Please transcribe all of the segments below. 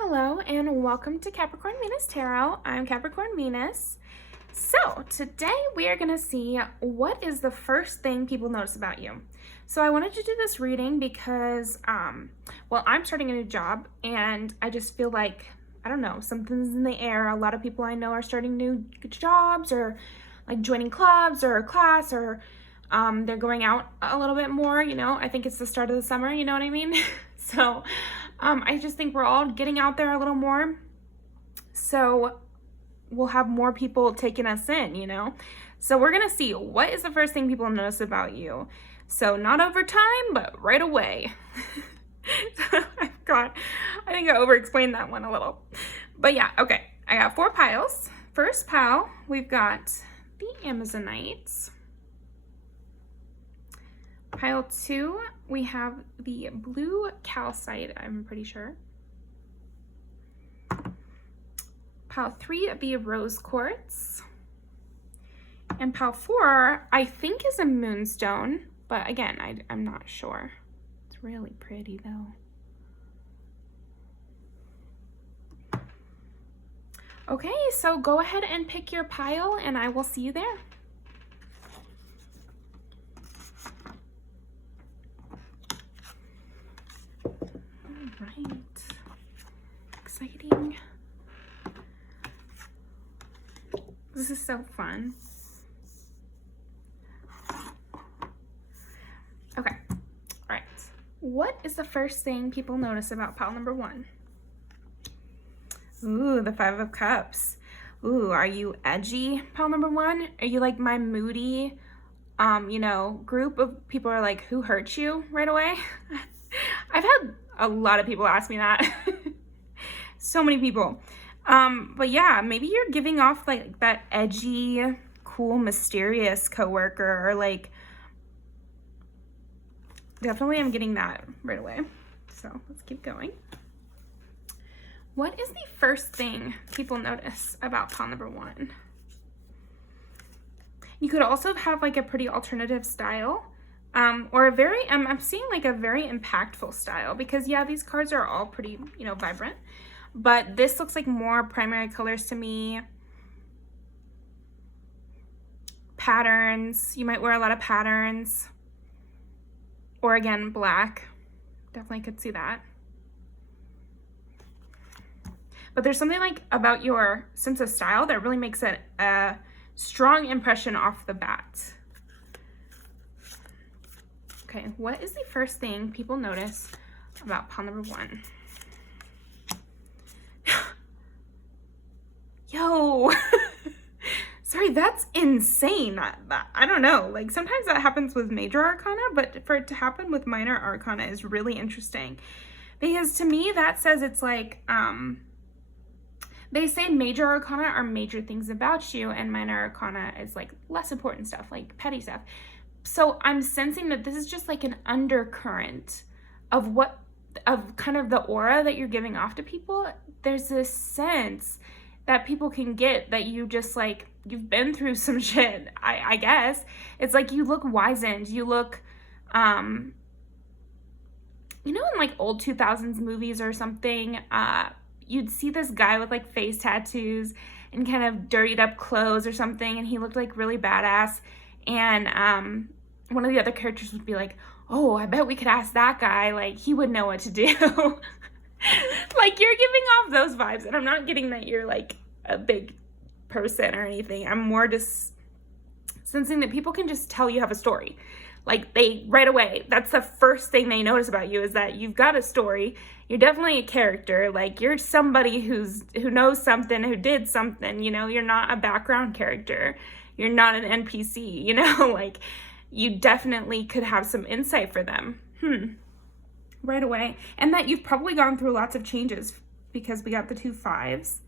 Hello and welcome to Capricorn Venus Tarot. I'm Capricorn Venus. So today we are going to see what is the first thing people notice about you. So I wanted to do this reading because, I'm starting a new job and I just feel like, I don't know, something's in the air. A lot of people I know are starting new jobs or like joining clubs or a class or they're going out a little bit more, I think it's the start of the summer, you know what I mean? So I just think we're all getting out there a little more. So we'll have more people taking us in, So we're going to see what is the first thing people notice about you. So not over time, but right away. God, I think I over-explained that one a little. But yeah, okay. I got 4 piles. First pile, we've got the Amazonites. Pile 2, we have the blue calcite, I'm pretty sure. Pile 3, the rose quartz. And pile 4, I think is a moonstone, but again, I'm not sure. It's really pretty though. Okay, so go ahead and pick your pile and I will see you there. Right. Exciting. This is so fun. Okay. All right. What is the first thing people notice about pile number 1? Ooh, the 5 of Cups. Ooh, are you edgy, pile number 1? Are you like my moody, group of people are like, who hurt you right away? I've had a lot of people ask me that. So many people. But yeah, maybe you're giving off like that edgy, cool, mysterious coworker, or like, definitely I'm getting that right away. So let's keep going. What is the first thing people notice about pile number 1? You could also have like a pretty alternative style. Or a very, I'm seeing like a very impactful style because yeah, these cards are all pretty, vibrant, but this looks like more primary colors to me. Patterns, you might wear a lot of patterns, or again, black, definitely could see that. But there's something like about your sense of style that really makes it a strong impression off the bat. Okay, what is the first thing people notice about pile number 1? Yo, sorry, that's insane. I don't know, like sometimes that happens with major arcana, but for it to happen with minor arcana is really interesting. Because to me, that says it's like, they say major arcana are major things about you and minor arcana is like less important stuff, like petty stuff. So I'm sensing that this is just like an undercurrent of kind of the aura that you're giving off to people. There's this sense that people can get that you just like, you've been through some shit, I guess. It's like you look wizened, you look, in like old 2000s movies or something, you'd see this guy with like face tattoos and kind of dirtied up clothes or something, and he looked like really badass. And one of the other characters would be like, oh, I bet we could ask that guy, like he would know what to do. Like you're giving off those vibes, and I'm not getting that you're like a big person or anything. I'm more just sensing that people can just tell you have a story. Like they, right away, that's the first thing they notice about you is that you've got a story. You're definitely a character. Like you're somebody who knows something, who did something, you're not a background character. You're not an NPC, like you definitely could have some insight for them. Right away. And that you've probably gone through lots of changes because we got the 2 5s.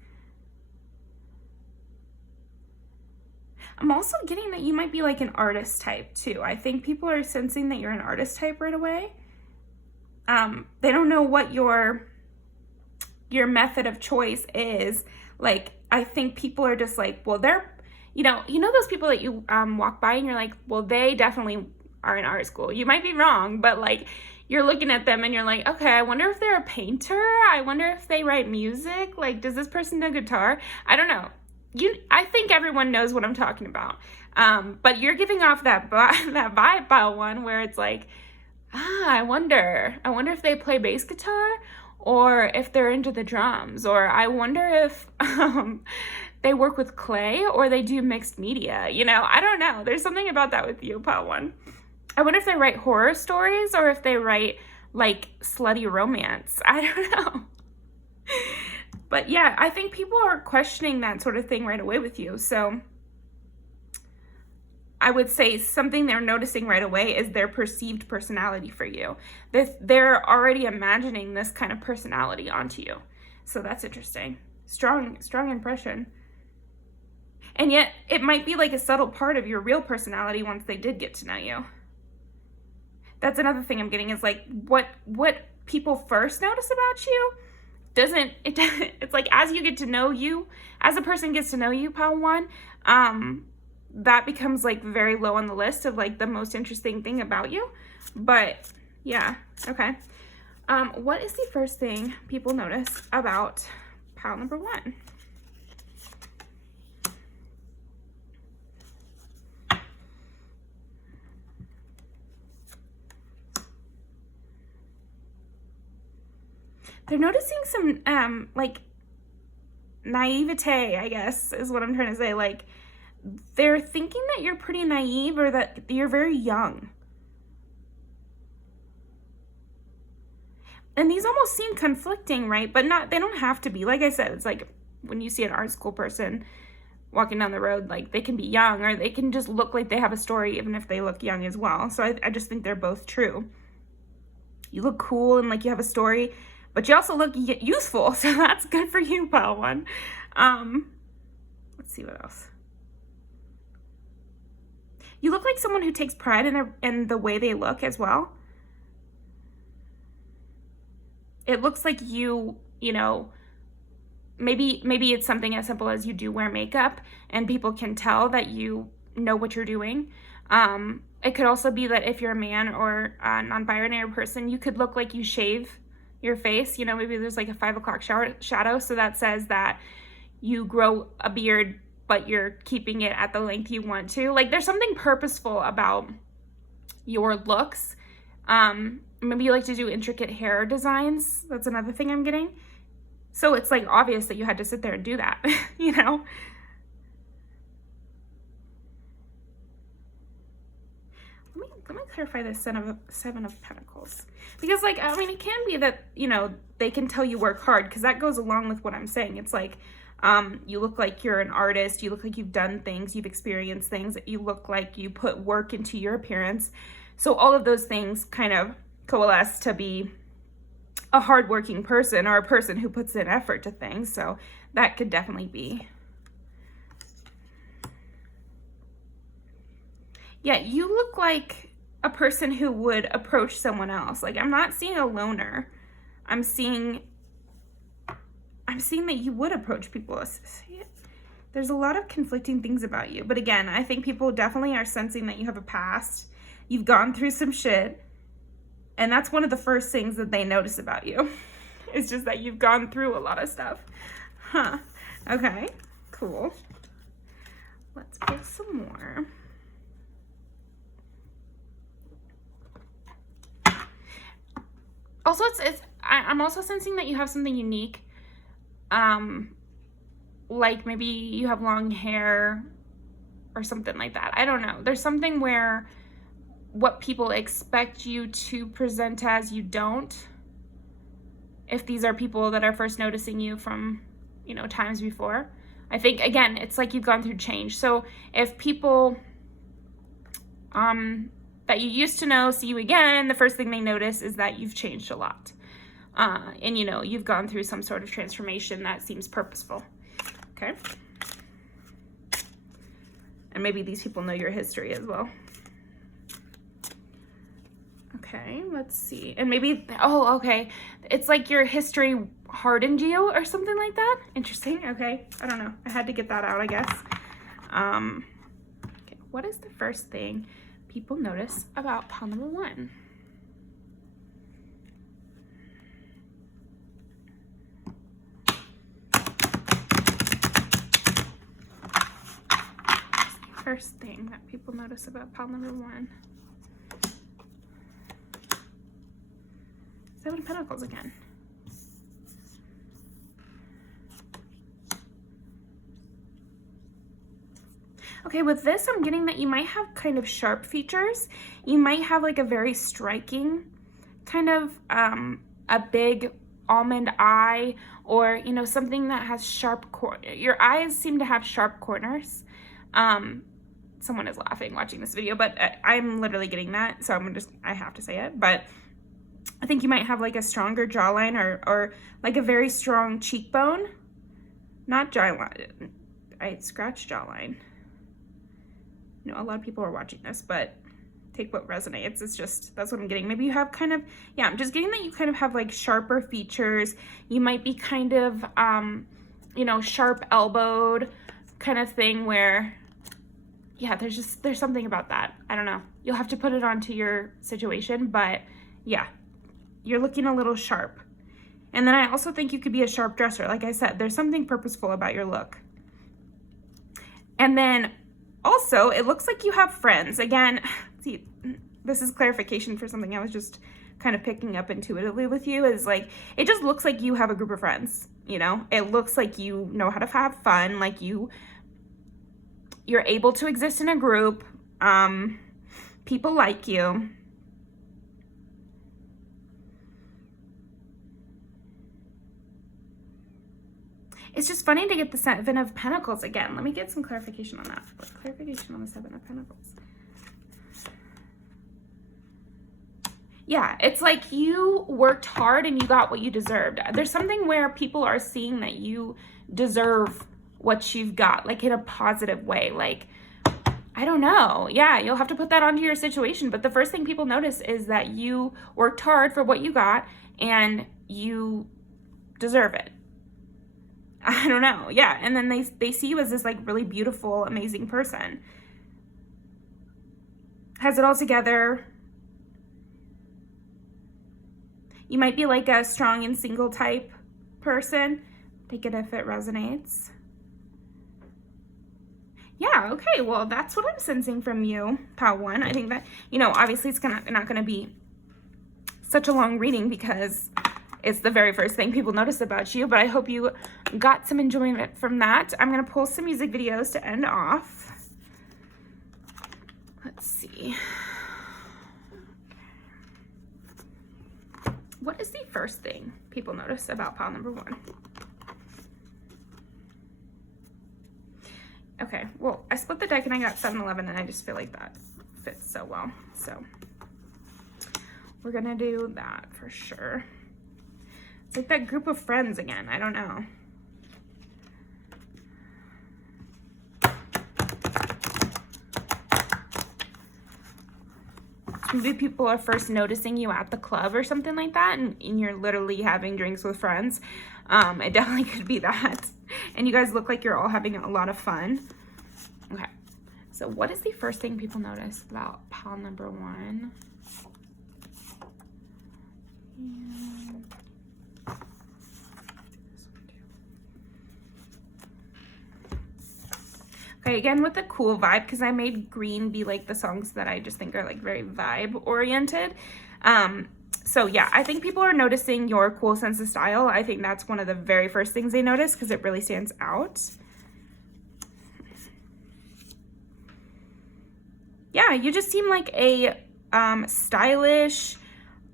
I'm also getting that you might be like an artist type too. I think people are sensing that you're an artist type right away. They don't know what your method of choice is. Like, I think people are just like, well, they're, those people that you walk by and you're like, well, they definitely are in art school. You might be wrong, but like, you're looking at them and you're like, okay, I wonder if they're a painter. I wonder if they write music. Like, does this person know guitar? I don't know. I think everyone knows what I'm talking about. But you're giving off that vibe, pile one, where it's like, I wonder if they play bass guitar, or if they're into the drums, or I wonder if they work with clay, or they do mixed media. You know, I don't know. There's something about that with you, pile one. I wonder if they write horror stories, or if they write like slutty romance. I don't know. But yeah, I think people are questioning that sort of thing right away with you. So I would say something they're noticing right away is their perceived personality for you. They're already imagining this kind of personality onto you. So that's interesting. Strong impression. And yet it might be like a subtle part of your real personality once they did get to know you. That's another thing I'm getting, is like what people first notice about you it's like as you get to know you, as a person gets to know you, pile one, that becomes like very low on the list of like the most interesting thing about you. But yeah, okay. What is the first thing people notice about pile number one? They're noticing some, like, naivete, I guess, is what I'm trying to say. Like, they're thinking that you're pretty naive, or that you're very young. And these almost seem conflicting, right? But they don't have to be. Like I said, it's like when you see an art school person walking down the road, like, they can be young, or they can just look like they have a story, even if they look young as well. So I just think they're both true. You look cool and like you have a story, but you also look youthful, so that's good for you, pile one. Let's see what else. You look like someone who takes pride in the way they look as well. It looks like you know, maybe it's something as simple as you do wear makeup, and people can tell that you know what you're doing. It could also be that if you're a man or a non-binary person, you could look like you shave your face. You know, maybe there's like a 5 o'clock shadow, so that says that you grow a beard, but you're keeping it at the length you want to. Like, there's something purposeful about your looks. Maybe you like to do intricate hair designs. That's another thing I'm getting. So it's like obvious that you had to sit there and do that, you know? Let me clarify this Seven of Pentacles. Because, like, I mean, it can be that, you know, they can tell you work hard, because that goes along with what I'm saying. It's like, you look like you're an artist. You look like you've done things. You've experienced things. You look like you put work into your appearance. So all of those things kind of coalesce to be a hardworking person, or a person who puts in effort to things. So that could definitely be. Yeah, you look like a person who would approach someone else. Like, I'm not seeing a loner. I'm seeing that you would approach people. There's a lot of conflicting things about you. But again, I think people definitely are sensing that you have a past. You've gone through some shit. And that's one of the first things that they notice about you. It's just that you've gone through a lot of stuff. Huh. Okay, cool. Let's pull some more. Also, I'm also sensing that you have something unique. Like maybe you have long hair or something like that. I don't know. There's something where what people expect you to present as, you don't. If these are people that are first noticing you from, you know, times before. I think, again, it's like you've gone through change. So if people that you used to know see you again, the first thing they notice is that you've changed a lot. And, you know, you've gone through some sort of transformation that seems purposeful. Okay. And maybe these people know your history as well. Okay, let's see. And maybe, oh, okay. It's like your history hardened you or something like that. Interesting. Okay. I don't know. I had to get that out, I guess. Okay. What is the first thing people notice about pile number one? first thing that people notice about pile number 1? 7 of Pentacles again. Okay, with this, I'm getting that you might have kind of sharp features. You might have like a very striking kind of a big almond eye, or, you know, something that has sharp your eyes seem to have sharp corners. Someone is laughing watching this video, but I'm literally getting that, so I have to say it. But I think you might have like a stronger jawline, or like a very strong cheekbone. Not jawline. I scratched jawline. You know, a lot of people are watching this, but take what resonates. It's just, that's what I'm getting. Maybe you have kind of, yeah, I'm just getting that you kind of have like sharper features. You might be kind of, you know, sharp elbowed kind of thing where, yeah, there's something about that. I don't know. You'll have to put it onto your situation, but yeah, you're looking a little sharp. And then I also think you could be a sharp dresser. Like I said, there's something purposeful about your look. And then also, it looks like you have friends. Again, see, this is clarification for something I was just kind of picking up intuitively with you, is like, it just looks like you have a group of friends, you know? It looks like you know how to have fun, like you're able to exist in a group. People like you. It's just funny to get the 7 of Pentacles again. Let me get some clarification on that. Clarification on the 7 of Pentacles. Yeah, it's like you worked hard and you got what you deserved. There's something where people are seeing that you deserve what you've got, like in a positive way. Like, I don't know. Yeah, you'll have to put that onto your situation. But the first thing people notice is that you worked hard for what you got and you deserve it. I don't know. Yeah. And then they see you as this like really beautiful, amazing person. Has it all together. You might be like a strong and single type person. Take it if it resonates. Yeah, okay. Well, that's what I'm sensing from you, pile 1. I think that, you know, obviously it's not going to be such a long reading because it's the very first thing people notice about you, but I hope you got some enjoyment from that. I'm going to pull some music videos to end off. Let's see. What is the first thing people notice about pile number 1? Okay, well, I split the deck and I got 7-11, and I just feel like that fits so well. So we're going to do that for sure. It's like that group of friends again. I don't know. Maybe people are first noticing you at the club or something like that, and you're literally having drinks with friends. It definitely could be that. And you guys look like you're all having a lot of fun. Okay. So what is the first thing people notice about pile number 1? Okay, again with the cool vibe, because I made green be like the songs that I just think are like very vibe oriented. So yeah, I think people are noticing your cool sense of style. I think that's one of the very first things they notice because it really stands out. Yeah, you just seem like a stylish,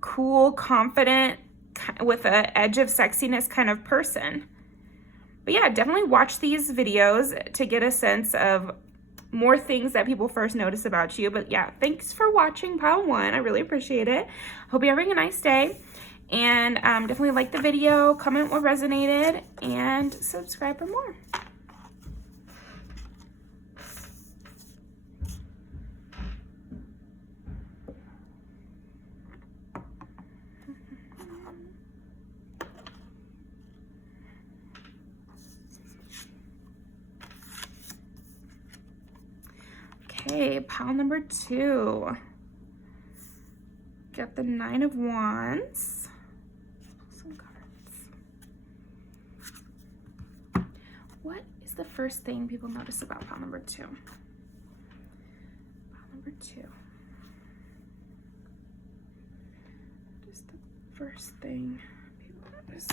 cool, confident, with an edge of sexiness kind of person. But yeah, definitely watch these videos to get a sense of more things that people first notice about you. But yeah, thanks for watching pile 1. I really appreciate it. Hope you're having a nice day. And definitely like the video, comment what resonated, and subscribe for more. Okay, pile number 2. Got the 9 of Wands. Some cards. What is the first thing people notice about pile number 2? 2. Just the first thing people notice.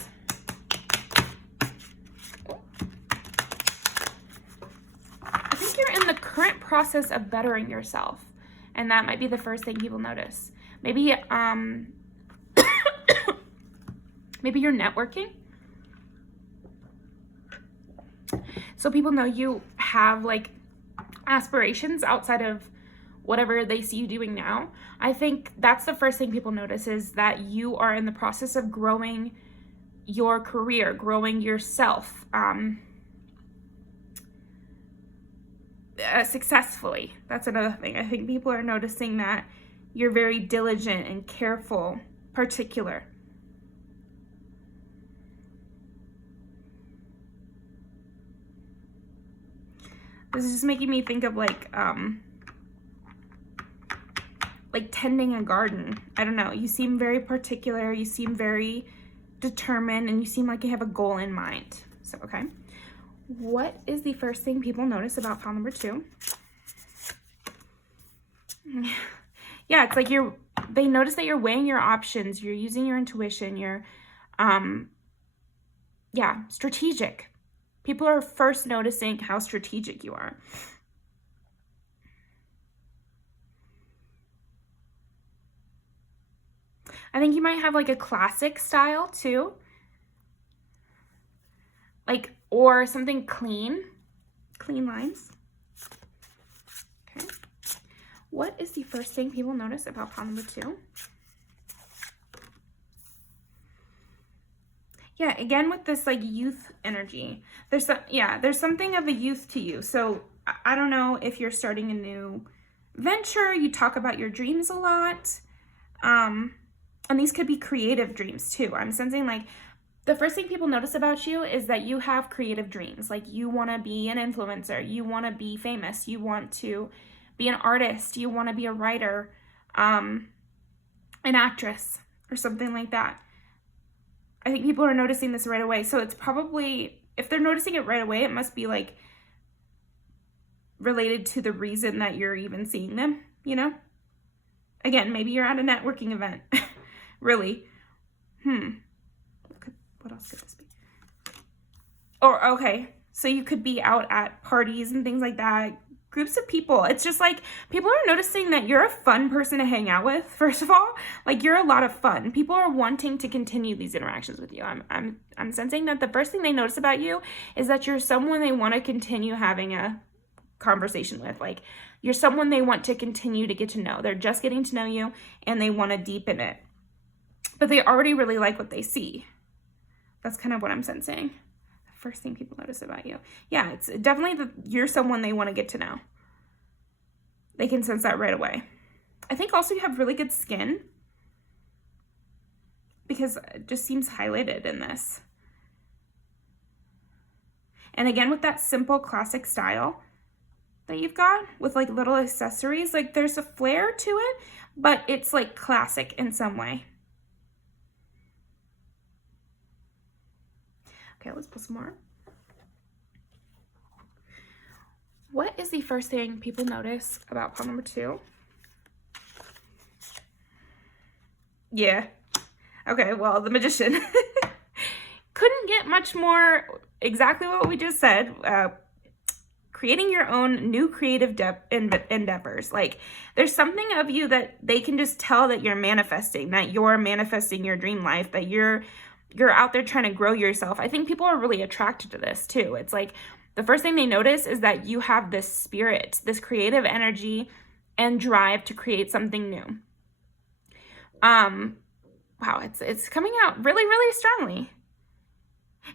I think you're in the current process of bettering yourself, and that might be the first thing people notice. Maybe maybe you're networking. So people know you have like aspirations outside of whatever they see you doing now. I think that's the first thing people notice, is that you are in the process of growing your career, growing yourself successfully. That's another thing. I think people are noticing that you're very diligent and careful, particular. This is just making me think of like tending a garden. I don't know. You seem very particular. You seem very determined, and you seem like you have a goal in mind. So, okay. What is the first thing people notice about pile number 2? Yeah, it's like they notice that you're weighing your options. You're using your intuition. You're, strategic. People are first noticing how strategic you are. I think you might have like a classic style too. Or something clean lines. Okay. What is the first thing people notice about pile number 2? Yeah, again with this like youth energy. There's something of a youth to you. So I don't know if you're starting a new venture. You talk about your dreams a lot. And these could be creative dreams too. I'm sensing like the first thing people notice about you is that you have creative dreams. Like you want to be an influencer. You want to be famous. You want to be an artist. You want to be a writer, an actress, or something like that. I think people are noticing this right away. So it's probably, if they're noticing it right away, it must be like related to the reason that you're even seeing them, you know? Again, maybe you're at a networking event. Really. What else could this be? Or, okay, so you could be out at parties and things like that. Groups of people. It's just like people are noticing that you're a fun person to hang out with, first of all. Like you're a lot of fun. People are wanting to continue these interactions with you. I'm sensing that the first thing they notice about you is that you're someone they want to continue having a conversation with. Like you're someone they want to continue to get to know. They're just getting to know you and they want to deepen it. But they already really like what they see. That's kind of what I'm sensing. The first thing people notice about you. Yeah, it's definitely you're someone they want to get to know. They can sense that right away. I think also you have really good skin, because it just seems highlighted in this. And again, with that simple classic style that you've got with like little accessories, like there's a flair to it, but it's like classic in some way. Okay, let's pull some more. What is the first thing people notice about pile number 2? Yeah. Okay, well, the Magician. Couldn't get much more exactly what we just said. Creating your own new creative endeavors. Like, there's something of you that they can just tell that you're manifesting your dream life, that you're out there trying to grow yourself. I think people are really attracted to this too. It's like the first thing they notice is that you have this spirit, this creative energy and drive to create something new. Wow, it's coming out really, really strongly.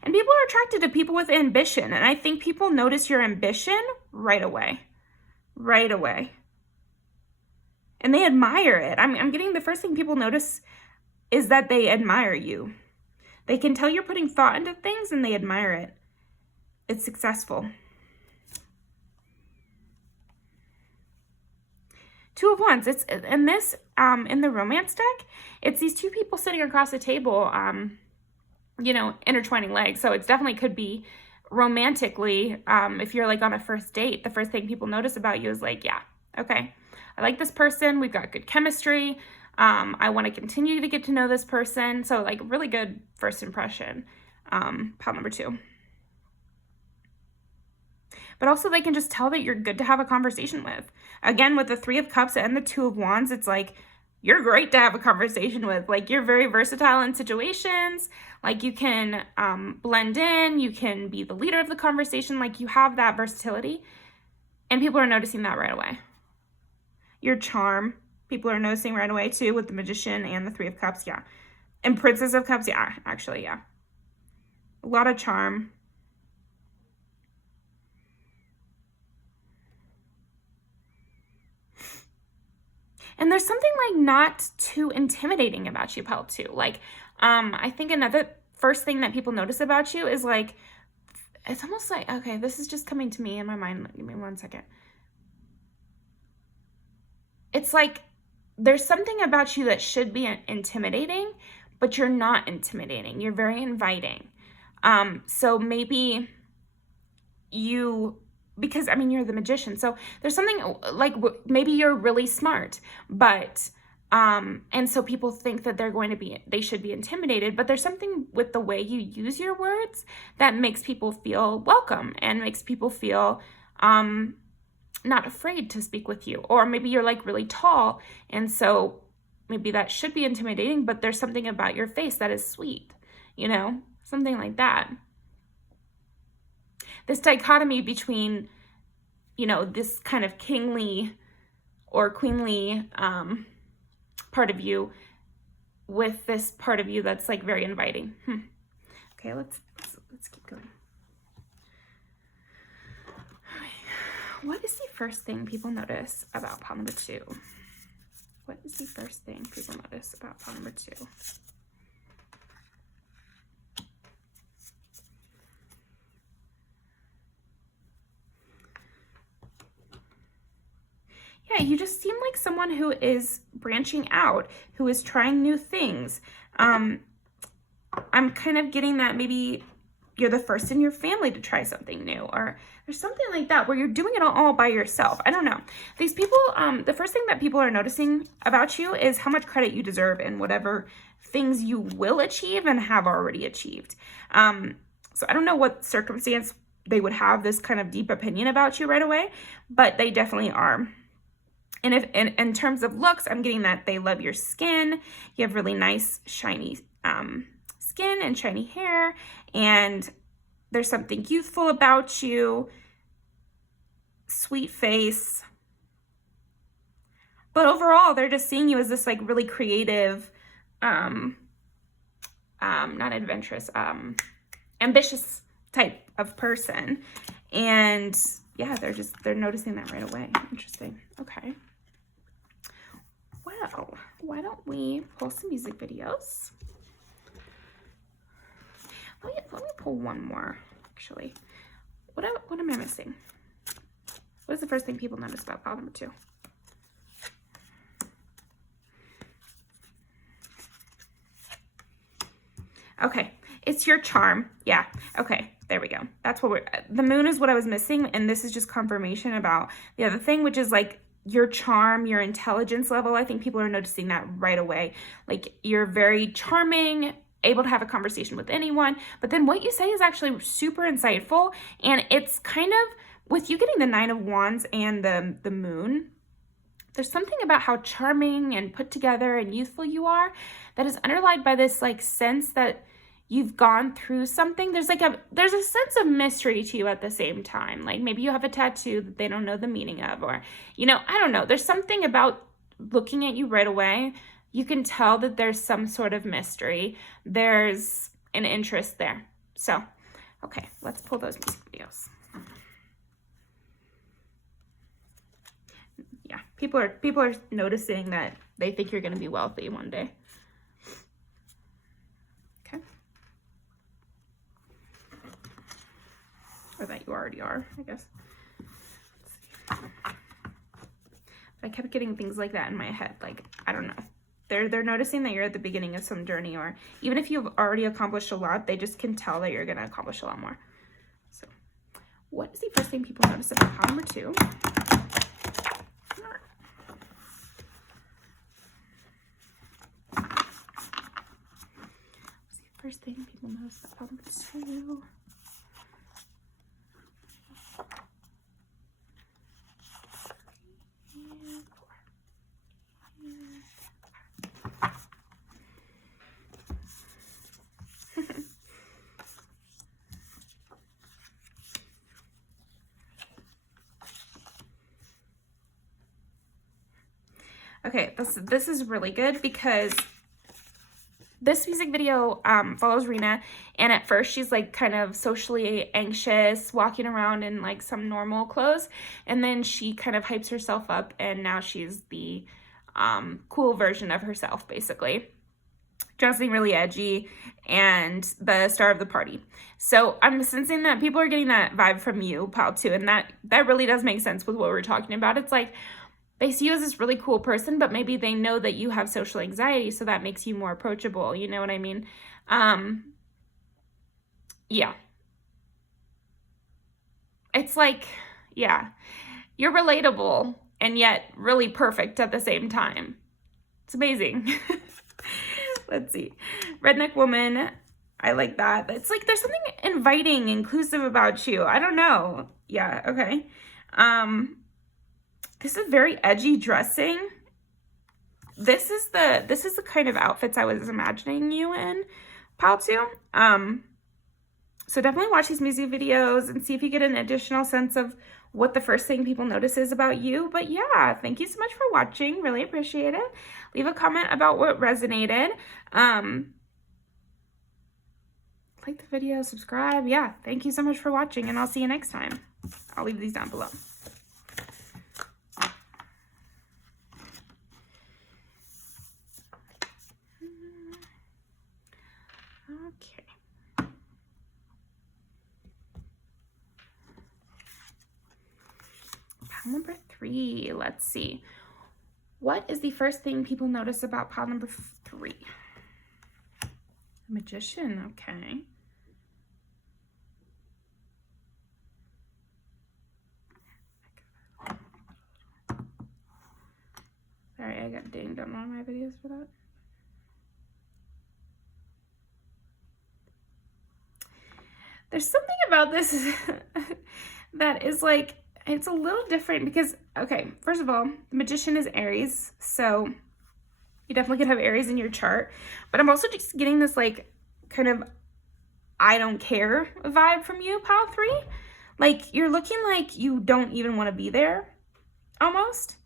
And people are attracted to people with ambition. And I think people notice your ambition right away. Right away. And they admire it. I'm getting the first thing people notice is that they admire you. They can tell you're putting thought into things and they admire it. It's successful. 2 of Wands. It's in this in the romance deck, it's these 2 people sitting across the table, intertwining legs. So it definitely could be romantically, if you're like on a first date, the first thing people notice about you is like, yeah, okay. I like this person. We've got good chemistry. I want to continue to get to know this person. So like really good first impression, pile number 2. But also they can just tell that you're good to have a conversation with. Again, with the 3 of Cups and the 2 of Wands, it's like, you're great to have a conversation with. Like, you're very versatile in situations. Like, you can blend in. You can be the leader of the conversation. Like, you have that versatility. And people are noticing that right away. Your charm, people are noticing right away, too, with the Magician and the 3 of Cups, yeah. And Princess of Cups, yeah, actually, yeah. A lot of charm. And there's something like not too intimidating about you, pile 2. Like, I think another first thing that people notice about you is like, it's almost like, okay, this is just coming to me in my mind. Give me 1 second. It's like there's something about you that should be intimidating, but you're not intimidating. You're very inviting. So maybe because I mean, you're the Magician. So there's something like maybe you're really smart, but, and so people think that they should be intimidated, but there's something with the way you use your words that makes people feel welcome and makes people feel, not afraid to speak with you. Or maybe you're like really tall. And so maybe that should be intimidating, but there's something about your face that is sweet, something like that. This dichotomy between, this kind of kingly or queenly part of you with this part of you that's like very inviting. Okay, let's keep going. What is the first thing people notice about pile number 2? What is the first thing people notice about pile number 2? Yeah, you just seem like someone who is branching out, who is trying new things. I'm kind of getting that maybe you're the first in your family to try something new, or there's something like that where you're doing it all by yourself. I don't know. These people, the first thing that people are noticing about you is how much credit you deserve in whatever things you will achieve and have already achieved. So I don't know what circumstance they would have this kind of deep opinion about you right away, but they definitely are. And if in terms of looks, I'm getting that they love your skin. You have really nice, shiny skin and shiny hair, and there's something youthful about you, sweet face. But overall, they're just seeing you as this like really creative, not adventurous, ambitious type of person. And yeah, they're noticing that right away. Interesting. Okay. Well, why don't we pull some music videos? Let me pull one more, actually. What am I missing? What is the first thing people notice about pile number 2? Okay, it's your charm. Yeah, okay, there we go. That's what the moon is what I was missing, and this is just confirmation about the other thing, which is like your charm, your intelligence level. I think people are noticing that right away. Like, you're very charming, able to have a conversation with anyone, but then what you say is actually super insightful, and it's kind of, with you getting the 9 of Wands and the moon, there's something about how charming and put together and youthful you are that is underlined by this like sense that you've gone through something. There's a sense of mystery to you at the same time. Like maybe you have a tattoo that they don't know the meaning of, or, I don't know. There's something about looking at you right away. You can tell that there's some sort of mystery. There's an interest there. So, okay, let's pull those music videos. Yeah, people are noticing that they think you're going to be wealthy one day. Okay. Or that you already are, I guess. Let's see. But I kept getting things like that in my head. Like, I don't know. They're noticing that you're at the beginning of some journey, or even if you've already accomplished a lot, they just can tell that you're going to accomplish a lot more. So, what is the first thing people notice about pile number 2? First thing people notice about Pile number 2. Okay, this is really good because this music video follows Rena, and at first she's like kind of socially anxious, walking around in like some normal clothes, and then she kind of hypes herself up, and now she's the cool version of herself, basically. Dressing really edgy and the star of the party. So I'm sensing that people are getting that vibe from you, Pile 2, and that really does make sense with what we're talking about. It's like they see you as this really cool person, but maybe they know that you have social anxiety, so that makes you more approachable. You know what I mean? Yeah. It's like, yeah, you're relatable and yet really perfect at the same time. It's amazing. Let's see. Redneck woman. I like that. It's like there's something inviting, inclusive about you. I don't know. Yeah, okay. This is very edgy dressing. This is the kind of outfits I was imagining you in, Pile 2. So definitely watch these music videos and see if you get an additional sense of what the first thing people notice is about you. But yeah, thank you so much for watching. Really appreciate it. Leave a comment about what resonated. Like the video, subscribe. Yeah, thank you so much for watching, and I'll see you next time. I'll leave these down below. Okay. Pile number 3. Let's see. What is the first thing people notice about pile number 3? Magician, okay. Sorry, I got dinged on one of my videos for that. There's something about this that is like, it's a little different because, okay, first of all, the Magician is Aries, so you definitely could have Aries in your chart, but I'm also just getting this like kind of I don't care vibe from you, Pile 3. Like you're looking like you don't even want to be there, almost.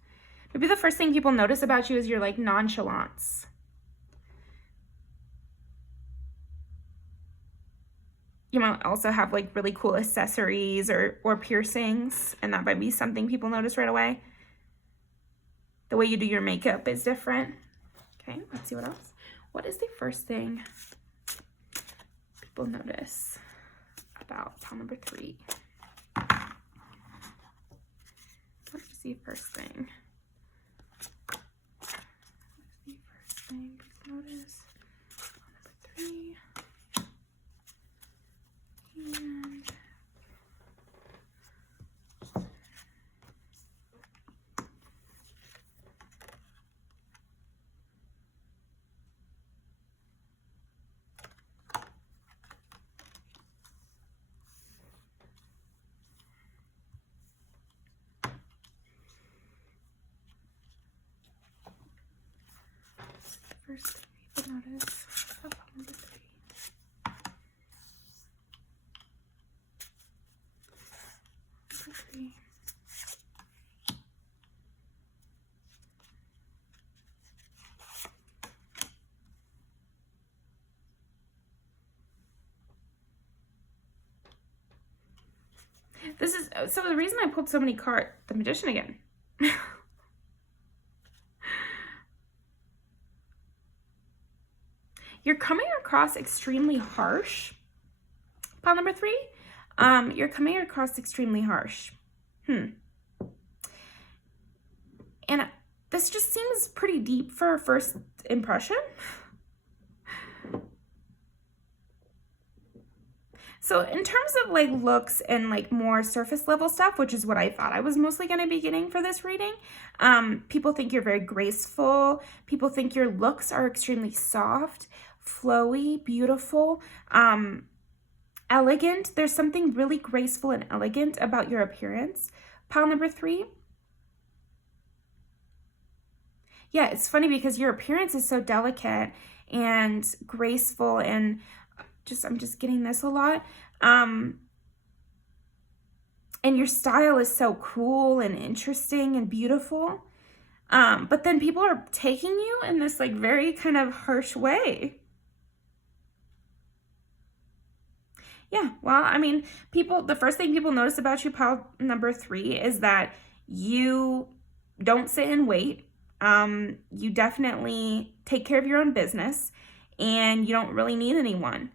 Maybe the first thing people notice about you is your like nonchalance. You might also have like really cool accessories or piercings, and that might be something people notice right away. The way you do your makeup is different. Okay, let's see what else. What is the first thing people notice about pile number 3? What is the first thing? What is the first thing people notice? Pile number 3. And first thing people notice about pile number 3. This is, so the reason I pulled so many cards, the Magician again. You're coming across extremely harsh. Pile number 3, you're coming across extremely harsh. And this just seems pretty deep for a first impression. So in terms of like looks and like more surface level stuff, which is what I thought I was mostly going to be getting for this reading, people think you're very graceful. People think your looks are extremely soft. flowy, beautiful, elegant. There's something really graceful and elegant about your appearance, pile number 3. Yeah, it's funny because your appearance is so delicate and graceful, and I'm just getting this a lot. And your style is so cool and interesting and beautiful. But then people are taking you in this like very kind of harsh way. Yeah, well, I mean, the first thing people notice about you, pile number 3, is that you don't sit and wait. You definitely take care of your own business, and you don't really need anyone.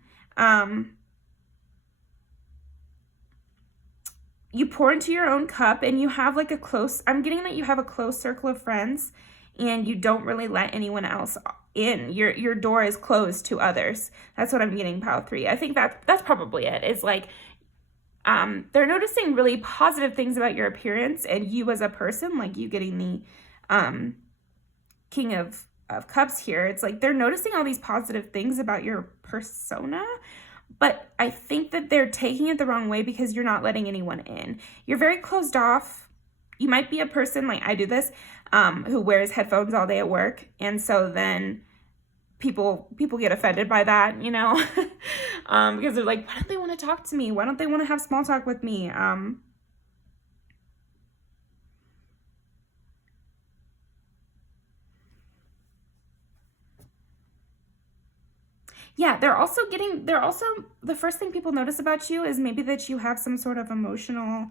You pour into your own cup, and you have like I'm getting that you have a close circle of friends, and you don't really let anyone else in. Your door is closed to others. That's what I'm getting, pile 3. I think that's probably it. Is like, they're noticing really positive things about your appearance and you as a person, like you getting the King of Cups here. It's like they're noticing all these positive things about your persona, but I think that they're taking it the wrong way because you're not letting anyone in. You're very closed off. You might be a person, like I do this, who wears headphones all day at work, and so then people get offended by that, you know, because they're like, why don't they want to talk to me? Why don't they want to have small talk with me? Yeah, they're also, the first thing people notice about you is maybe that you have some sort of emotional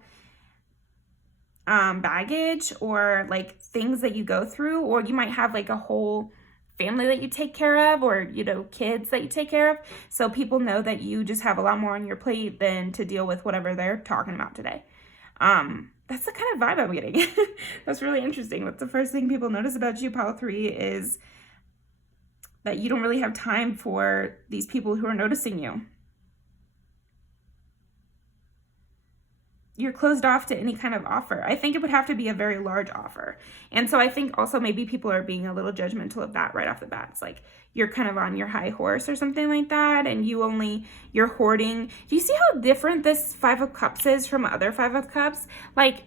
baggage, or like things that you go through, or you might have like a whole family that you take care of, or, you know, kids that you take care of. So people know that you just have a lot more on your plate than to deal with whatever they're talking about today. That's the kind of vibe I'm getting. That's really interesting. That's the first thing people notice about you, pile 3, is that you don't really have time for these people who are noticing you. You're closed off to any kind of offer. I think it would have to be a very large offer. And so I think also maybe people are being a little judgmental of that right off the bat. It's like you're kind of on your high horse or something like that, and you're hoarding. Do you see how different this 5 of Cups is from other 5 of Cups? Like,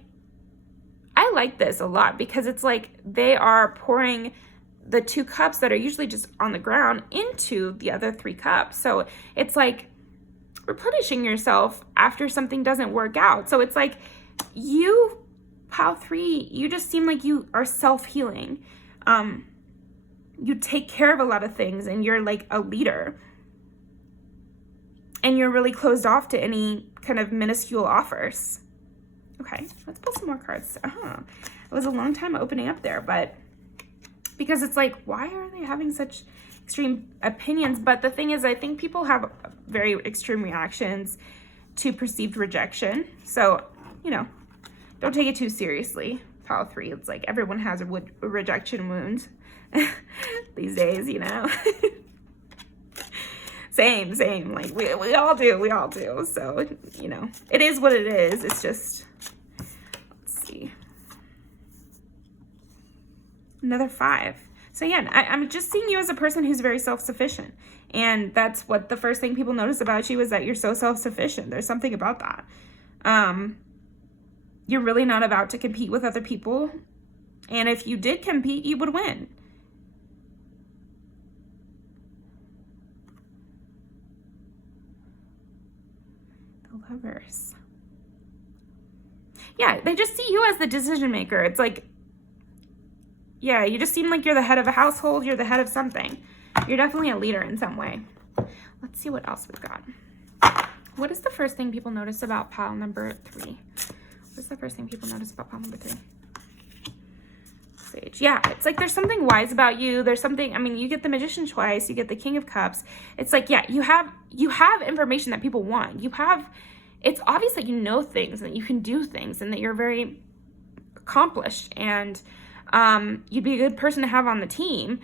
I like this a lot because it's like they are pouring the 2 cups that are usually just on the ground into the other 3 cups. So it's like replenishing yourself after something doesn't work out. So it's like you, pile 3, you just seem like you are self-healing. You take care of a lot of things, and you're like a leader. And you're really closed off to any kind of minuscule offers. Okay, let's pull some more cards. It was a long time opening up there, but because it's like, why are they having such extreme opinions? But the thing is, I think people have very extreme reactions to perceived rejection. So, you know, don't take it too seriously, pile 3. It's like everyone has a rejection wound these days, you know. Same. Like we all do. So, you know, it is what it is. It's just, let's see. Another 5. So yeah, I'm just seeing you as a person who's very self-sufficient. And that's what the first thing people notice about you, is that you're so self-sufficient. There's something about that. You're really not about to compete with other people. And if you did compete, you would win. The Lovers. Yeah, they just see you as the decision maker. It's like, yeah, you just seem like you're the head of a household. You're the head of something. You're definitely a leader in some way. Let's see what else we've got. What is the first thing people notice about pile number 3? What's the first thing people notice about pile number 3? Sage. Yeah, it's like there's something wise about you. There's something, I mean, you get the Magician twice. You get the King of Cups. It's like, yeah, you have information that people want. It's obvious that you know things and that you can do things and that you're very accomplished, and you'd be a good person to have on the team,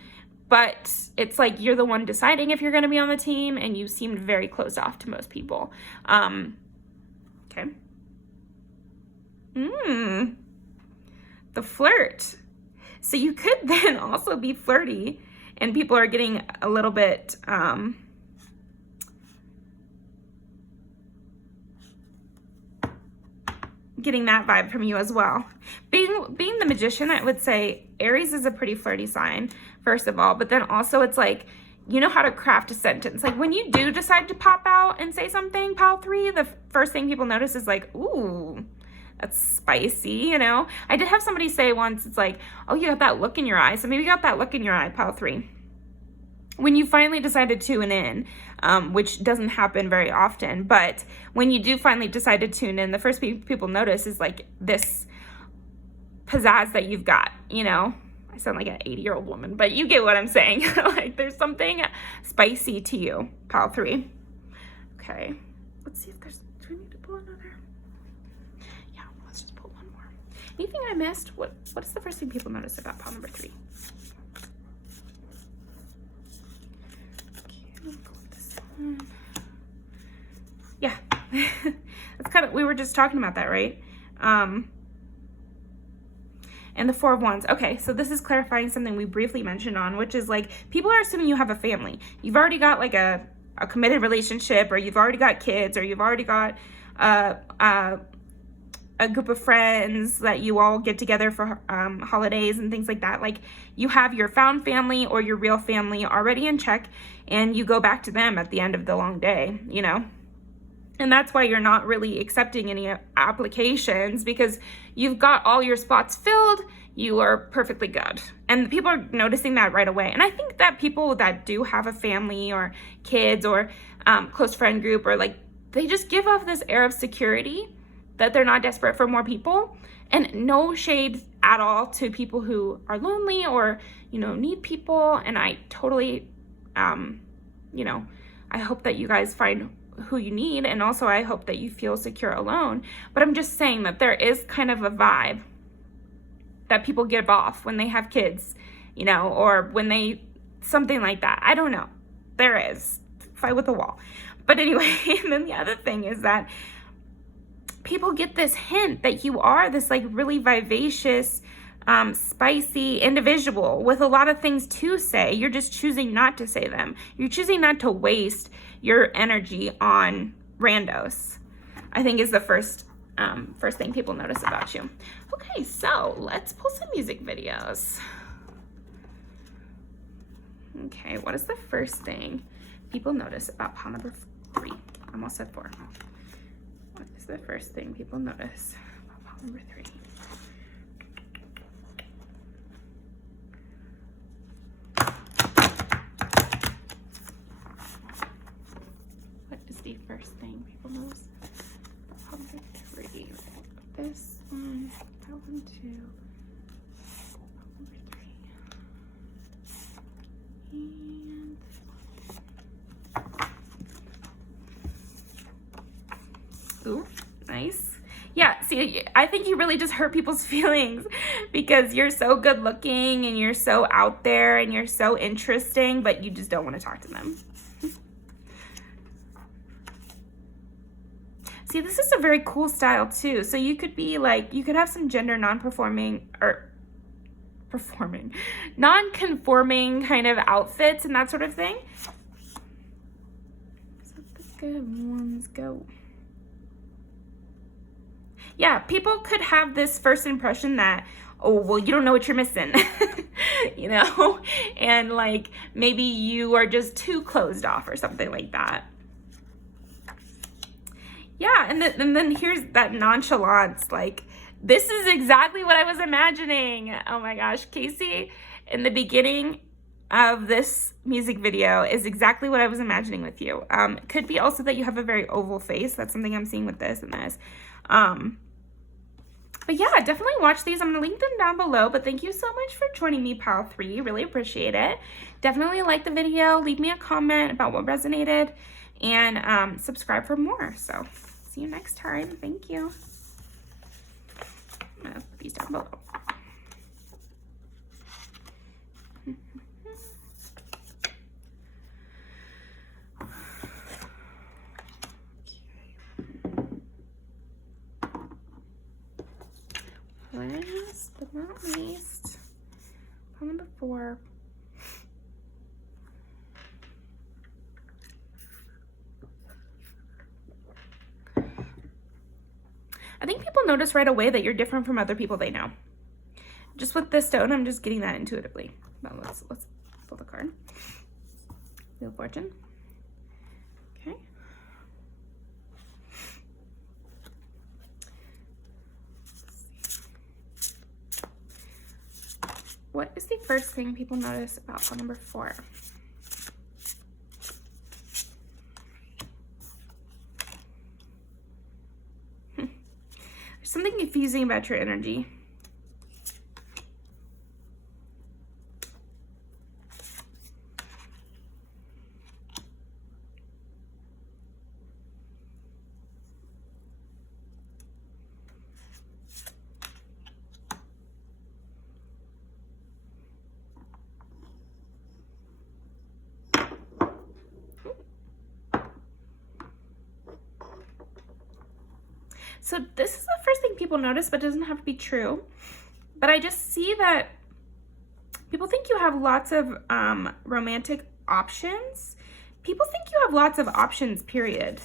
but it's like you're the one deciding if you're going to be on the team, and you seemed very closed off to most people. Okay. The Flirt. So you could then also be flirty and people are getting a little bit, getting that vibe from you as well. Being the Magician, I would say Aries is a pretty flirty sign, first of all, but then also it's like, you know how to craft a sentence. Like when you do decide to pop out and say something, pile 3, the first thing people notice is like, ooh, that's spicy, you know? I did have somebody say once, it's like, oh, you got that look in your eye. So maybe you got that look in your eye, pile 3. When you finally decide to tune in, which doesn't happen very often, but when you do finally decide to tune in, the first people notice is like this pizzazz that you've got, you know? I sound like an 80-year-old woman, but you get what I'm saying. Like there's something spicy to you, pile 3. Okay, let's see if there's, do we need to pull another? Yeah, let's just pull one more. Anything I missed? What is the first thing people notice about pile number 3? Yeah, that's kind of, we were just talking about that, right? And the 4 of Wands. Okay, so this is clarifying something we briefly mentioned on, which is like, people are assuming you have a family. You've already got like a committed relationship, or you've already got kids, or you've already got a group of friends that you all get together for holidays and things like that. Like you have your found family or your real family already in check, and you go back to them at the end of the long day, you know? And that's why you're not really accepting any applications, because you've got all your spots filled. You are perfectly good. And people are noticing that right away. And I think that people that do have a family or kids or close friend group, or like, they just give off this air of security that they're not desperate for more people. And no shade at all to people who are lonely or, you know, need people. And I totally, you know, I hope that you guys find who you need, and also I hope that you feel secure alone. But I'm just saying that there is kind of a vibe that people give off when they have kids, you know, or when they, something like that. I don't know. There is. Fight with the wall. But anyway, and then the other thing is that people get this hint that you are this like really vivacious, spicy individual with a lot of things to say. You're just choosing not to say them. You're choosing not to waste your energy on randos, I think is the first thing people notice about you. Okay, so let's pull some music videos. Okay, what is the first thing people notice about pile number 3? I almost said 4. What is the first thing people notice about pile number 3? The first thing people notice about number 3. This one, that one too. Number 3. And ooh, nice. Yeah, see, I think you really just hurt people's feelings because you're so good looking and you're so out there and you're so interesting, but you just don't want to talk to them. See, this is a very cool style too. So you could be like, you could have some gender non-conforming kind of outfits and that sort of thing. So the good ones go. Yeah, people could have this first impression that, oh, well, you don't know what you're missing, you know? And like, maybe you are just too closed off or something like that. Yeah, and then here's that nonchalance, like, this is exactly what I was imagining. Oh my gosh, Casey, in the beginning of this music video is exactly what I was imagining with you. Could be also that you have a very oval face. That's something I'm seeing with this and this. But yeah, definitely watch these. I'm going to link them down below. But thank you so much for joining me, pile 3. Really appreciate it. Definitely like the video. Leave me a comment about what resonated. And subscribe for more. So see you next time. Thank you. I'm going to put these down below. Last but not least, pile number 4. I think people notice right away that you're different from other people they know. Just with this stone, I'm just getting that intuitively. Now let's pull the card. Wheel of Fortune. Okay. What is the first thing people notice about pile number 4? There's something confusing about your energy. So this is the first thing people notice, but it doesn't have to be true. But I just see that people think you have lots of romantic options. People think you have lots of options, period.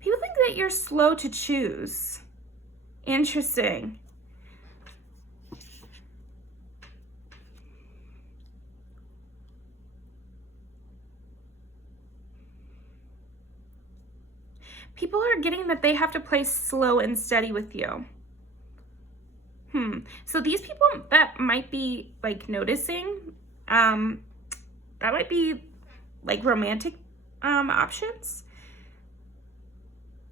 People think that you're slow to choose. Interesting. People are getting that they have to play slow and steady with you. So these people that might be like noticing, that might be like romantic options.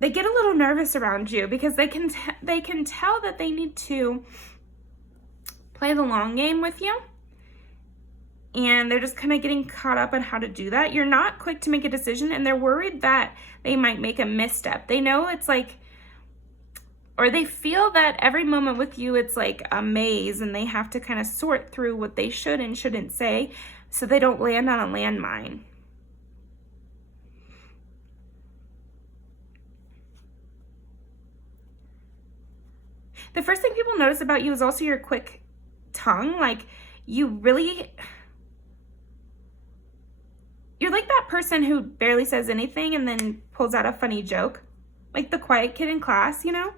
They get a little nervous around you because they can tell that they need to play the long game with you. And they're just kind of getting caught up on how to do that. You're not quick to make a decision, and they're worried that they might make a misstep. They know it's like, or they feel that every moment with you, it's like a maze, and they have to kind of sort through what they should and shouldn't say so they don't land on a landmine. The first thing people notice about you is also your quick tongue. Like, you're like that person who barely says anything and then pulls out a funny joke. Like the quiet kid in class, you know?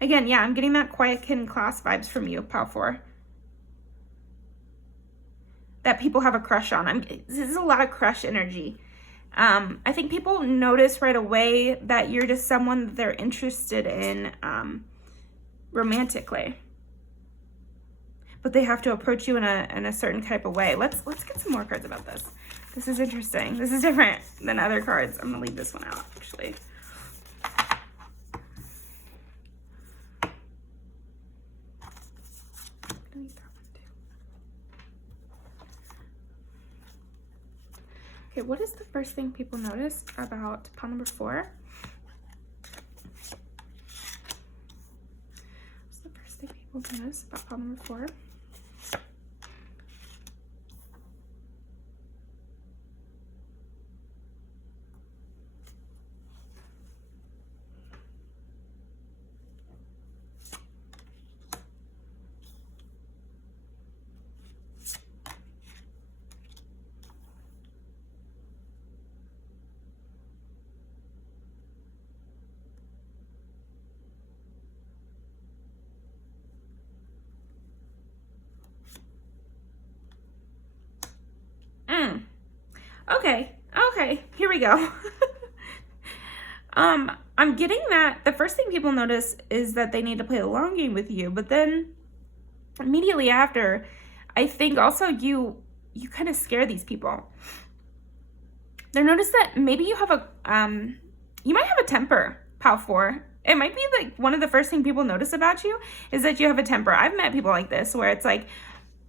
Again, yeah, I'm getting that quiet kid in class vibes from you, pile 4. That people have a crush on. This is a lot of crush energy. I think people notice right away that you're just someone that they're interested in romantically, but they have to approach you in a certain type of way. Let's get some more cards about this. This is interesting. This is different than other cards. I'm gonna leave this one out actually. Okay, what is the first thing people notice about pile number 4? What's the first thing people notice about pile number 4? Okay, here we go. I'm getting that the first thing people notice is that they need to play a long game with you, but then immediately after, I think also you kind of scare these people. They notice that maybe you have you might have a temper, pile 4. It might be like one of the first thing people notice about you is that you have a temper. I've met people like this where it's like,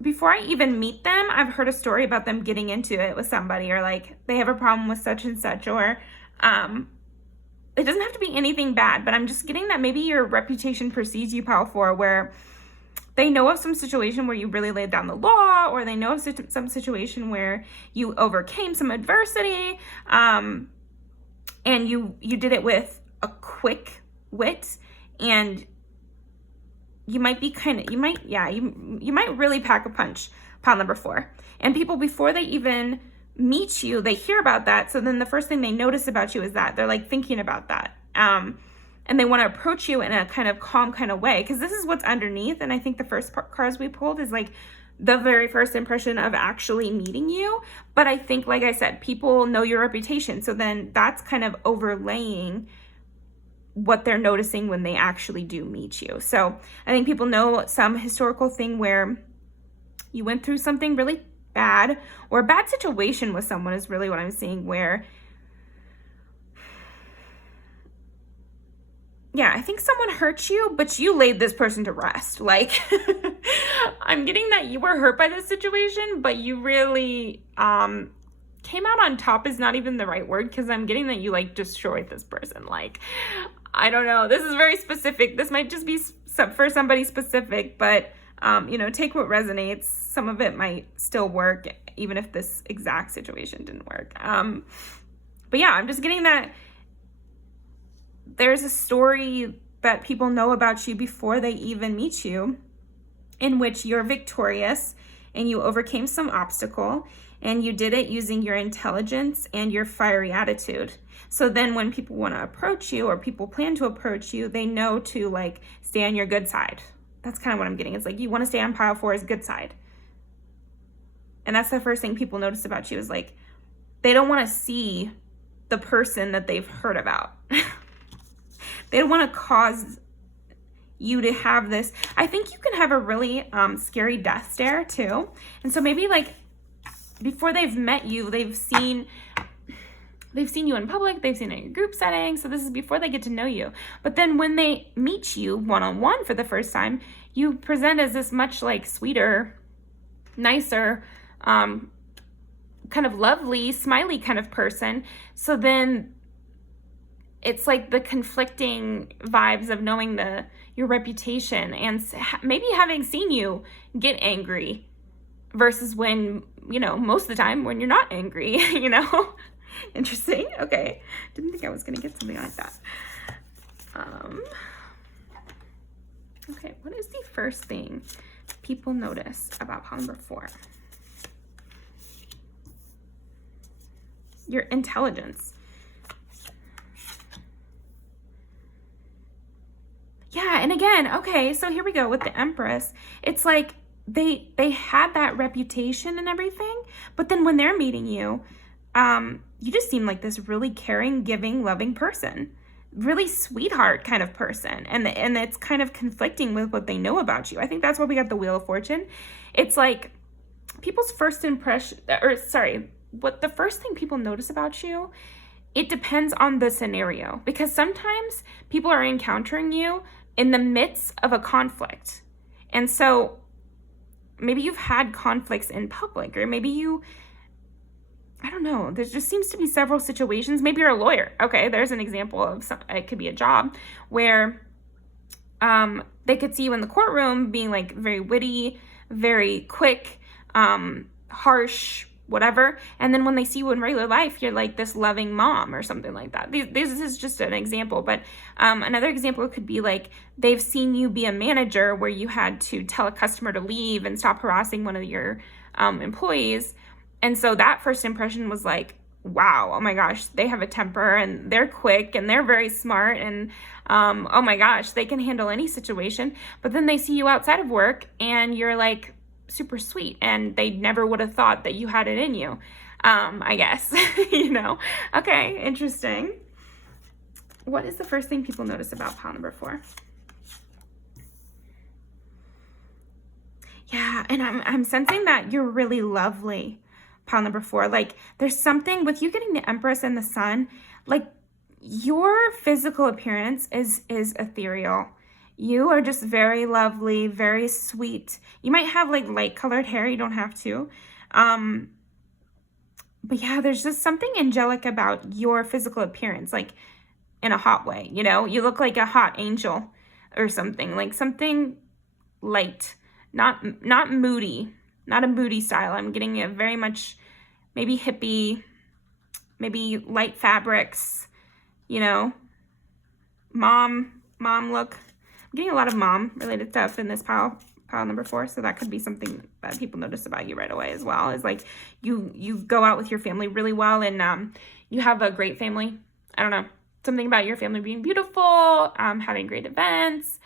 before I even meet them, I've heard a story about them getting into it with somebody, or like they have a problem with such and such, or it doesn't have to be anything bad, but I'm just getting that maybe your reputation precedes you, pile 4, where they know of some situation where you really laid down the law, or they know of some situation where you overcame some adversity, and you did it with a quick wit, and you might be you might really pack a punch, pile number 4. And people, before they even meet you, they hear about that. So then the first thing they notice about you is that they're like thinking about that. And they want to approach you in a kind of calm kind of way, because this is what's underneath. And I think the first cards we pulled is like the very first impression of actually meeting you. But I think, like I said, people know your reputation. So then that's kind of overlaying what they're noticing when they actually do meet you. So I think people know some historical thing where you went through something really bad, or a bad situation with someone is really what I'm seeing, where, yeah, I think someone hurt you, but you laid this person to rest. Like, I'm getting that you were hurt by this situation, but you really came out on top is not even the right word, because I'm getting that you like destroyed this person. Like, I don't know. This is very specific. This might just be for somebody specific, but you know, take what resonates. Some of it might still work, even if this exact situation didn't work. But yeah, I'm just getting that there's a story that people know about you before they even meet you, in which you're victorious and you overcame some obstacle, and you did it using your intelligence and your fiery attitude. So then when people want to approach you, or people plan to approach you, they know to like stay on your good side. That's kind of what I'm getting. It's like you want to stay on pile 4's good side. And that's the first thing people notice about you, is like they don't want to see the person that they've heard about. They don't want to cause you to have this. I think you can have a really scary death stare too. And so maybe like before they've met you, they've seen you in public, they've seen it in your group setting. So this is before they get to know you. But then when they meet you one-on-one for the first time, you present as this much like sweeter, nicer, kind of lovely, smiley kind of person. So then it's like the conflicting vibes of knowing your reputation, and maybe having seen you get angry versus when, you know, most of the time when you're not angry, you know? Interesting. Okay. Didn't think I was going to get something like that. Okay. What is the first thing people notice about pile number 4? Your intelligence. Yeah, and again, okay, so here we go with the Empress. It's like they had that reputation and everything, but then when they're meeting you, you just seem like this really caring, giving, loving person, really sweetheart kind of person, and it's kind of conflicting with what they know about you. I think that's why we got the Wheel of Fortune. It's like people's first impression, what the first thing people notice about you, it depends on the scenario, because sometimes people are encountering you in the midst of a conflict. And so maybe you've had conflicts in public, or maybe I don't know, there just seems to be several situations. Maybe you're a lawyer. Okay, there's an example of it could be a job where they could see you in the courtroom being like very witty, very quick, harsh, whatever. And then when they see you in regular life, you're like this loving mom or something like that. This is just an example. But another example could be like they've seen you be a manager where you had to tell a customer to leave and stop harassing one of your employees. And so that first impression was like, wow, oh my gosh, they have a temper and they're quick and they're very smart. And oh my gosh, they can handle any situation. But then they see you outside of work and you're like, super sweet, and they never would have thought that you had it in you, I guess. You know. Okay, interesting. What is the first thing people notice about pile number 4? Yeah, and I'm sensing that you're really lovely, pile number 4. Like there's something with you getting the Empress and the Sun, like your physical appearance is ethereal. You are just very lovely, very sweet. You might have like light colored hair. You don't have to. But yeah, there's just something angelic about your physical appearance, like in a hot way, you know? You look like a hot angel or something, like something light, not moody, not a moody style. I'm getting a very much maybe hippie, maybe light fabrics, you know, mom look. I'm getting a lot of mom related stuff in this pile number 4, so that could be something that people notice about you right away as well, is like you go out with your family really well, and you have a great family. I don't know, something about your family being beautiful, having great events,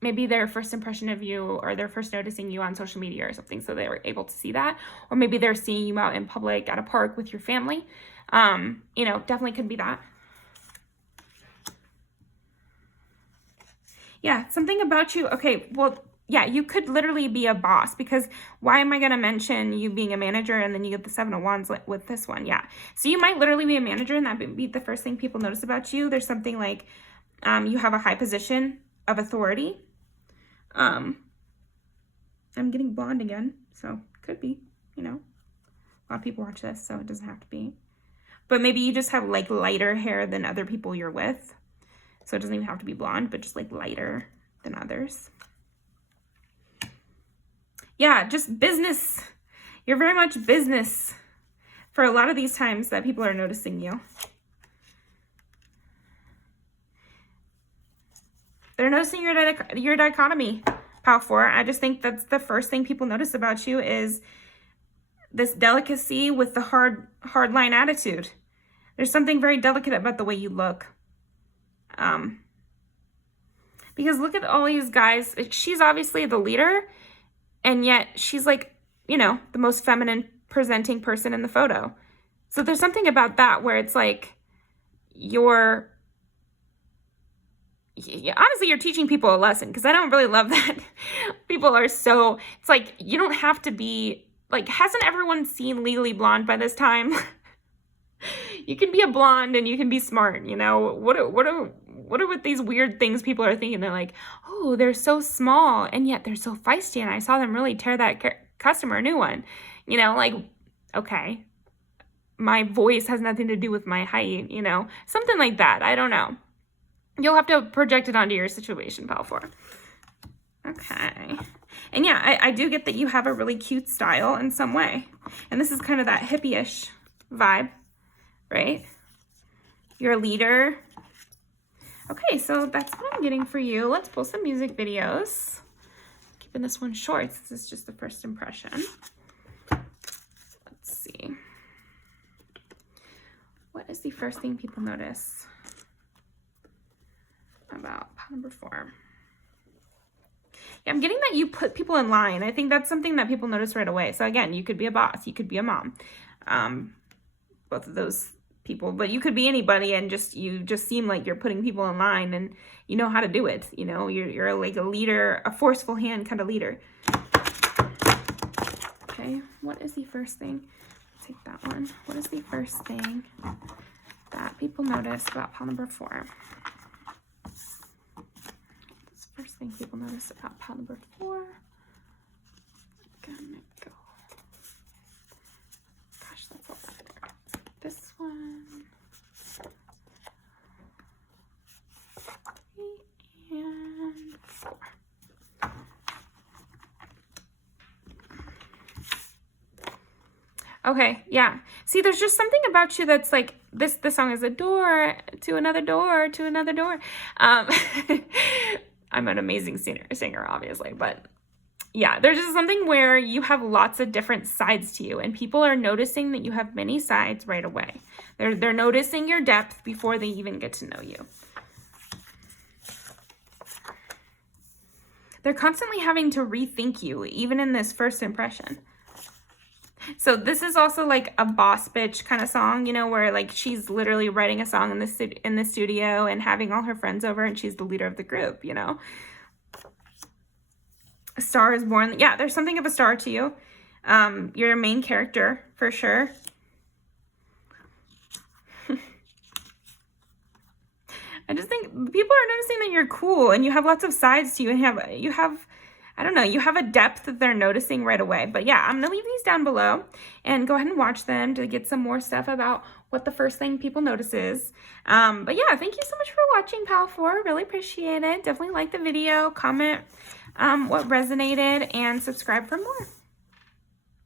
maybe their first impression of you, or they're first noticing you on social media or something, so they were able to see that, or maybe they're seeing you out in public at a park with your family. You know, definitely could be that. Yeah, something about you. Okay, well, yeah, you could literally be a boss, because why am I going to mention you being a manager and then you get the 7 of Wands with this one? Yeah, so you might literally be a manager, and that would be the first thing people notice about you. There's something like you have a high position of authority. I'm getting blonde again, so could be, you know, a lot of people watch this, so it doesn't have to be. But maybe you just have like lighter hair than other people you're with. So it doesn't even have to be blonde, but just like lighter than others. Yeah, just business. You're very much business for a lot of these times that people are noticing you. They're noticing your dichotomy, Pile 4. I just think that's the first thing people notice about you, is this delicacy with the hard line attitude. There's something very delicate about the way you look. Because look at all these guys. She's obviously the leader, and yet she's like, you know, the most feminine presenting person in the photo. So there's something about that where it's like honestly, you're teaching people a lesson, because I don't really love that. People are so, it's like, you don't have to be, like, hasn't everyone seen Legally Blonde by this time? You can be a blonde and you can be smart, you know? What are with these weird things people are thinking? They're like, oh, they're so small, and yet they're so feisty, and I saw them really tear that customer a new one. You know, like, okay, my voice has nothing to do with my height, you know? Something like that. I don't know. You'll have to project it onto your situation, Pile 4. Okay. And yeah, I do get that you have a really cute style in some way. And this is kind of that hippie-ish vibe, right? You're a leader. Okay, so that's what I'm getting for you. Let's pull some music videos. Keeping this one short. This is just the first impression. Let's see. What is the first thing people notice about pile number 4? Yeah, I'm getting that you put people in line. I think that's something that people notice right away. So again, you could be a boss, you could be a mom, both of those people, but you could be anybody, and you just seem like you're putting people in line, and you know how to do it. You know, you're like a leader, a forceful hand kind of leader. Okay, what is the first thing? Take that one. What is the first thing that people notice about pile number 4? First thing people notice about pile number 4. Gonna go. Gosh, that's all that. This one. 3 and 4. Okay, yeah. See, there's just something about you that's like, this song is a door to another door to another door. I'm an amazing singer, obviously, but yeah, there's just something where you have lots of different sides to you, and people are noticing that you have many sides right away. They're noticing your depth before they even get to know you. They're constantly having to rethink you, even in this first impression. So this is also like a boss bitch kind of song, you know, where like she's literally writing a song in the studio and having all her friends over, and she's the leader of the group, you know. A star is born. Yeah, there's something of a star to you. You're a main character for sure. I just think people are noticing that you're cool, and you have lots of sides to you, and you have I don't know, you have a depth that they're noticing right away. But yeah, I'm gonna leave these down below and go ahead and watch them to get some more stuff about what the first thing people notice is. But yeah, thank you so much for watching, Pile 4. Really appreciate it. Definitely like the video, comment what resonated, and subscribe for more.